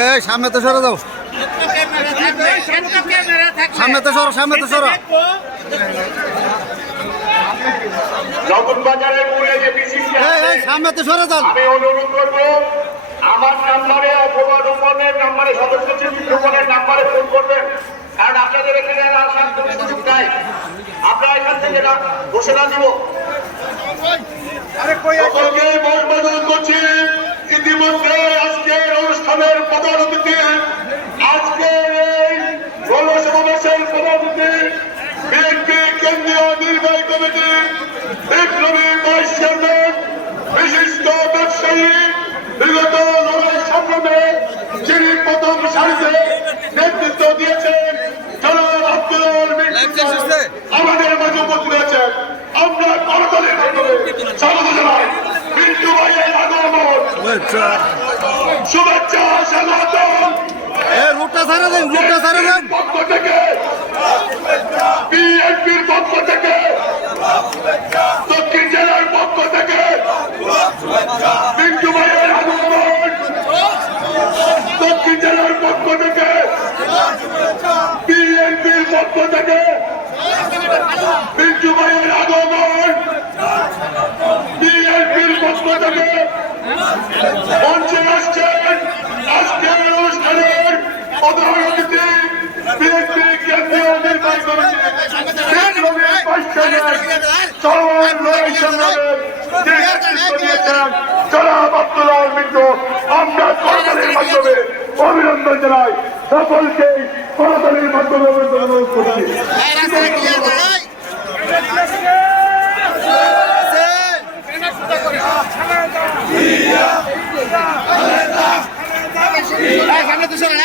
এই সামনে তো সরে যাও, সামনে তো সরো, সামনে তো সরো। নতুন বাজারের মোড়ে যে বিসিসি সামনে তো সরে যান। আমি অনুরোধ করবো আমার নাম্বারে অথবা রূপনের নাম্বারে সদস্য রূপনের নাম্বারে ফোন করবেন, কারণ আপনাদের এখানে আসার কোনো সুযোগ নাই। আমরা এখান থেকে ঘোষণা দিব। সকলকে বরবাদন করছি। ইতিমধ্যে আজকের অনুষ্ঠানের প্রধান অতিথি, আজকের এই গণসমাবেশের প্রধান অতিথি বিএনপি কেন্দ্রীয় নির্বাহী কমিটি বিপ্লবী ভাইস চেয়ারম্যান, বিশিষ্ট ব্যবসায়ী, বিগত লড়াই সংগ্রামে যিনি প্রথম সারিতে নেতৃত্ব দিয়েছেন জনাব আব্দুল আমাদের মাঝে উপস্থিত হয়েছেন। আমরা করতালির মাধ্যমে স্বাগত জানাই বিন্দু ভাইয়ের আগমন, শুভেচ্ছা স্বাগতম। রুটটা ছাড়া দেন, রুটটা ছাড়া দেন। পক্ষ থেকে বিএনপির পক্ষ থেকে, দক্ষিণ জেলার পক্ষ থেকে বিন্দু ভাইয়ের আগমন, দক্ষিণ জেলার পক্ষ থেকে বিএনপির পক্ষ থেকে বিন্দু ভাইয়ের আগমন, বিএনপির পক্ষ থেকে মঞ্চে আসছেন আজকের অনুষ্ঠানের প্রধান অতিথি বিএনপি কেন্দ্রীয় নির্বাহী কমিটি বিপ্লবী ভাইস চেয়ারম্যান চলমান লড়াই সংগ্রামের যিনি নেতৃত্ব দিয়েছেন জনাব আব্দুল মিন্টু। আমরা করতালির মাধ্যমে অভিনন্দন জানাই, সকলকে করতালির মাধ্যমে অভিনন্দন করছি। সামনে তো সরে